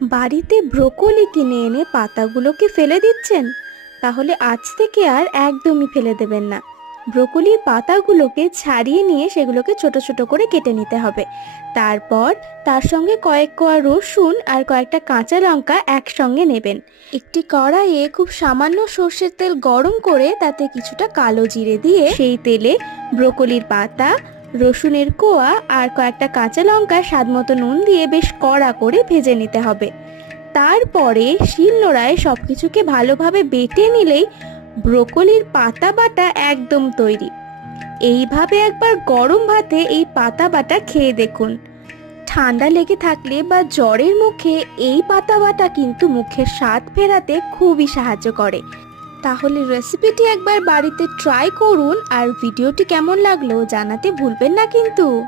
বাড়িতে ব্রোকলি কিনে এনে পাতাগুলোকে ফেলে দিচ্ছেন? তাহলে আজ থেকে আর একদমই ফেলে দেবেন না। ব্রোকলির পাতাগুলোকে ছাড়িয়ে নিয়ে সেগুলোকে ছোট ছোট করে কেটে নিতে হবে। তারপর তার সঙ্গে কয়েক কোয়া রসুন আর কয়েকটা কাঁচা লঙ্কা একসঙ্গে নেবেন। একটি কড়াইয়ে খুব সামান্য সর্ষের তেল গরম করে তাতে কিছুটা কালো জিরে দিয়ে সেই তেলে ব্রোকলির পাতা, রসুনের কোয়া আর কয়েকটা কাঁচা লঙ্কা স্বাদমতো নুন দিয়ে বেশ কড়া করে ভেজে নিতে হবে। তারপরে শিলনোড়ায় সবকিছুকে ভালোভাবে বেটে নিলেই ব্রোকলির পাতা বাটা একদম তৈরি। এইভাবে একবার গরম ভাতে এই পাতা বাটা খেয়ে দেখুন। ঠান্ডা লেগে থাকলে বা জ্বরের মুখে এই পাতা বাটা কিন্তু মুখের স্বাদ ফেরাতে খুবই সাহায্য করে। তাহলে রেসিপিটি একবার বাড়িতে ট্রাই করুন আর ভিডিওটি কেমন লাগলো জানাতে ভুলবেন না কিন্তু।